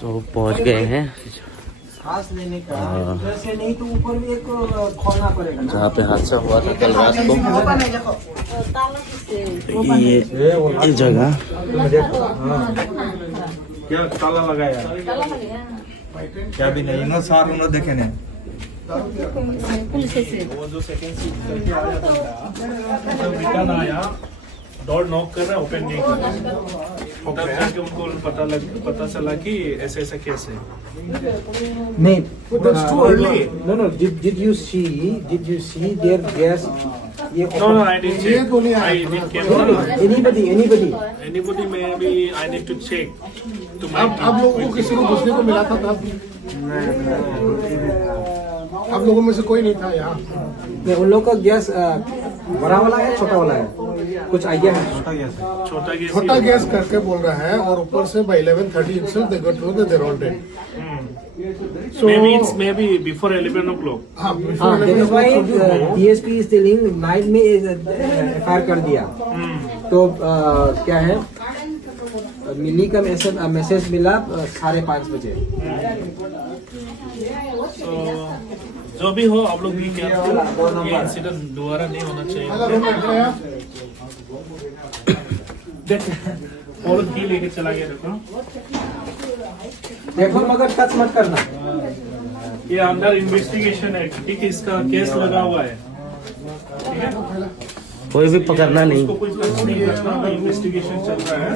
तो पहुंच गए हैं सांस लेने का जैसे नहीं तो ऊपर भी एक खोलना पड़ेगा जहाँ पे हादसा हुआ था कल रात को। ये जगह क्या ताला लगाया क्या भी नहीं ना सार उन्होंने देखे नहीं वो जो सेकंड सीट करके आया बंदा जब रिटर्न आया डोर नॉक कर रहा है ओपन नहीं कर रहा तब जाके उनको पता चला कि ऐसे ऐसा केस है नहीं that's too early. no did you see their gas No, I didn't check. I didn't check. Anybody maybe I need to check. आप लोगों को किसी को घुसने को मिला था तब? आप लोगों में से कोई नहीं था यहाँ? नहीं, उन लोग का गैस बड़ा वाला है छोटा वाला है कुछ आइडिया है? छोटा गैस करके बोल रहा है और ऊपर से by 11:30 itself they got to know that they're all dead. So maybe before 11 o'clock. हाँ, that is why DSP is telling night में FIR कर दिया। तो क्या है मिली का मैसेज मिला 5:30 बजे। जो भी हो आप लोग भी क्या ये इंसिडेंट दोबारा नहीं होना चाहिए। और की लेके चला गया देखो मगर टच मत करना। ये अंडर इन्वेस्टिगेशन है ठीक है इसका केस लगा हुआ है ठीक है कोई भी पकड़ना नहीं। उसको कोई टच नहीं करना इन्वेस्टिगेशन चल रहा है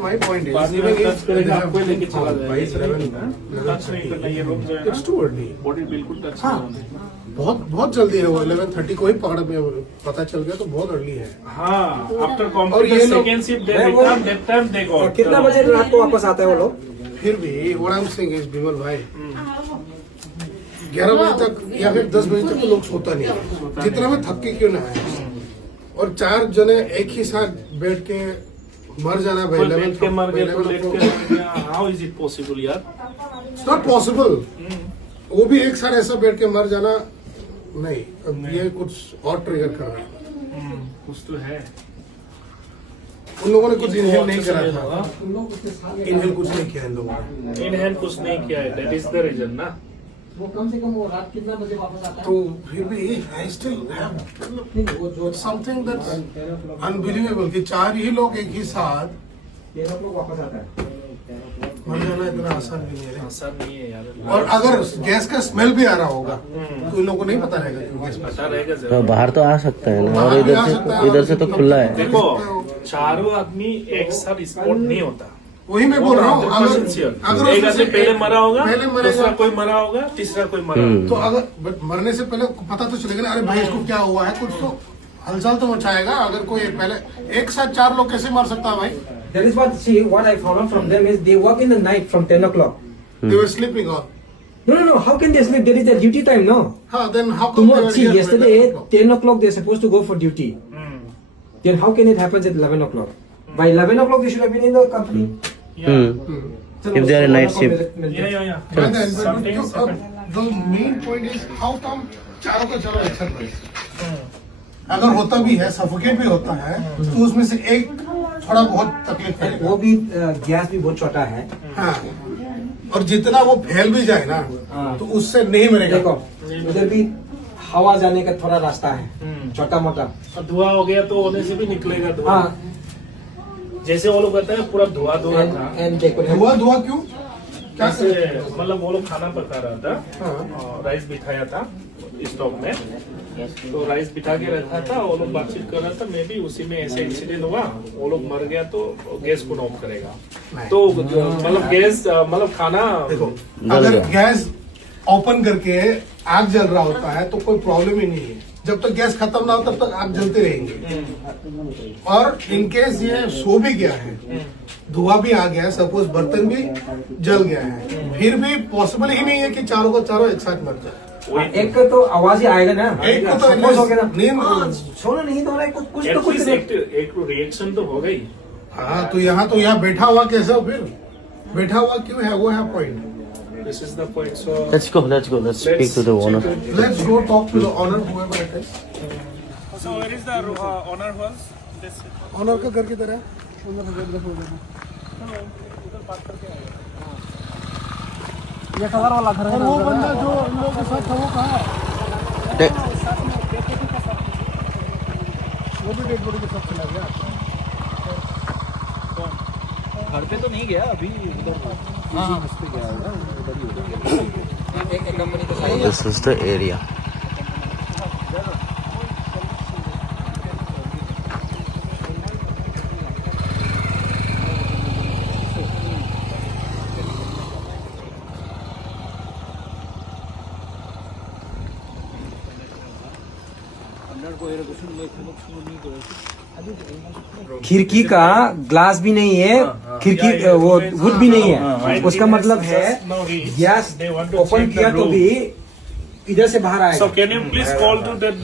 my point is बाद में टच करेगा आपको लेके चला by जाएगा 11 टच नहीं करना ये रुक जाएगा it's too early. बॉडी बिल्कुल टच हाँ। नहीं होनी बहुत जल्दी है वो 11:30 को ही पता चल गया तो बहुत अर्ली है। हाँ आफ्टर और ये कॉम्प्लीट लोग- second shift they return that time they got कितना बजे रात को वापस आते हैं वो लोग? फिर भी what I'm saying is Bimal भाई 11 बजे तक या फिर 10 बजे तक तो लोग सोता नहीं है जितना में थक के क्यों ना आए और 4 जने एक ही साथ बैठ के मर जाना भाई कोई बैठ के मर गए तो लेट के 11 मर गया हाउ इज इट पॉसिबल यार इट्स नॉट पॉसिबल वो भी एक साथ ऐसा बैठ के मर जाना नहीं अब ये कुछ और ट्रिगर कर रहा है कुछ तो है उन लोगों ने कुछ इनहेल नहीं करा था इनहेल कुछ नहीं किया इन लोगों ने इन हैंड कुछ नहीं किया है दैट इज द रीजन ना वो कम से कम वो रात कितना बजे वापस आता है? तो फिर भी I still have something that's unbelievable कि 4 ही लोग एक ही साथ 13 लोग वापस आता है। मर जाना इतना आसान भी नहीं है आसान नहीं है यार और अगर गैस का स्मेल भी आ रहा होगा तो इन लोगों को नहीं पता रहेगा कि गैस पता रहेगा तो जरूर बाहर तो आ सकता है ना और बाहर भी आ सकता है। इधर से तो खुला है। देखो चारों आदमी एक साथ स्पॉट नहीं होता वही मैं बोल रहा हूँ अगर एक आदमी पहले मरा होगा पहले दूसरा मरेगा कोई मरा होगा तीसरा कोई मरा होगा तो अगर but मरने से पहले पता तो चलेगा ना अरे भाई इसको क्या हुआ है कुछ तो हलचल तो मचाएगा अगर कोई पहले एक साथ 4 लोग कैसे मार सकता है भाई That is what I found out from them is they work in the night from 10 o'clock. they were sleeping on No. How can they sleep? There is a duty time, no? हाँ then how come Tomorrow, they were see, here by yesterday 11 o'clock? 10 o'clock they're supposed to go for duty. Then how can it happen at 11 o'clock? By 11 o'clock they should have been in the company. If they are a night shift. या And then, Sometimes the main point is how come चारों का चलो accept है अगर होता भी है suffocate भी होता है तो उसमें से एक थोड़ा बहुत तकलीफ करेगा वो भी गैस भी बहुत छोटा है। हाँ और जितना वो फैल भी जाए ना तो उससे नहीं मरेगा देखो उधर भी हवा जाने का थोड़ा रास्ता है छोटा मोटा। धुआं हो गया तो होने से भी निकलेगा धुआं हाँ जैसे वो लोग कहते हैं पूरा धुआं था एंड देखो धुआं क्यों क्या जैसे मतलब वो लोग खाना पका रहा था हाँ। और राइस बिठाया था स्टोव में तो राइस बिठा के रखा था वो लोग बातचीत कर रहा था मे भी उसी में ऐसा इंसिडेंट हुआ वो लोग मर गया तो गैस को ऑफ करेगा तो मतलब गैस मतलब खाना देखो अगर गैस ओपन करके आग जल रहा होता है तो कोई प्रॉब्लम ही नहीं है जब तक गैस खत्म ना हो तब तक आग जलते रहेंगे और इनकेस ये सो भी गया है धुआं भी आ गया है सपोज बर्तन भी जल गया है फिर भी पॉसिबल ही नहीं है कि चारों को चारों एक साथ मर जाए एक तो आवाज ही आएगा ना एक को तो Suppose हो गया ना नींद सोना नहीं तो हो रहा है कुछ तो कुछ एक रिएक्शन तो हो गई हाँ तो यहाँ बैठा हुआ कैसे हो फिर बैठा हुआ क्यों है वो है point this is the point so Let's go. Let's speak to the owner. Let's go talk to the owner whoever it is so where is the owner was this owner का घर किधर है ऑनर का घर देखो उधर बात करके आएगा ये कलर वाला घर है और वो बंदा जो इन लोगों के साथ था वो कहाँ है? वो भी डेड बॉडी के साथ चला गया। घर पे तो नहीं गया अभी उधर पे गया होगा उधर ही होगा एक कंपनी के साथ This is the area. खिड़की का ग्लास भी नहीं है, खिड़की वो वुड भी नहीं है। उसका मतलब है गैस ओपन किया तो भी इधर से बाहर आएगा। So can you please call to that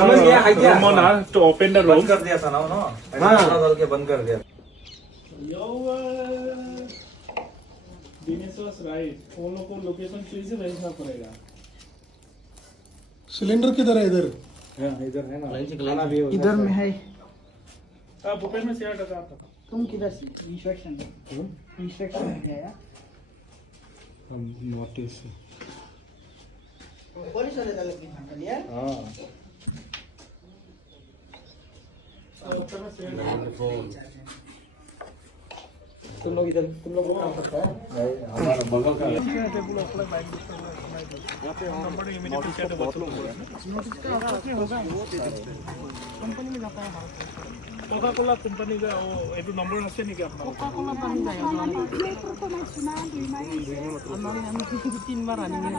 समझ गया, है क्या? room owner to open the room? कर दिया था ना उन्होंने, हाँ। ऐसा डाल के बंद कर दिया। Dinesh was right. उन लोगों को लोकेशन फिर से भेजना पड़ेगा। सिलेंडर किधर है इधर? इधर में है। भूपेंद्र सिंह टका था। तुम किधर से इंस्ट्रक्शन है यार। नोटिस पुलिस वाले का लेकिन हटल यार। तुम लोग इधर तुम लोग काम करता है कोका कोला कंपनी का वो एक नंबर আছে নেকি আপনার कोका-कोला पानी जाएगा। 3 बार आनी है।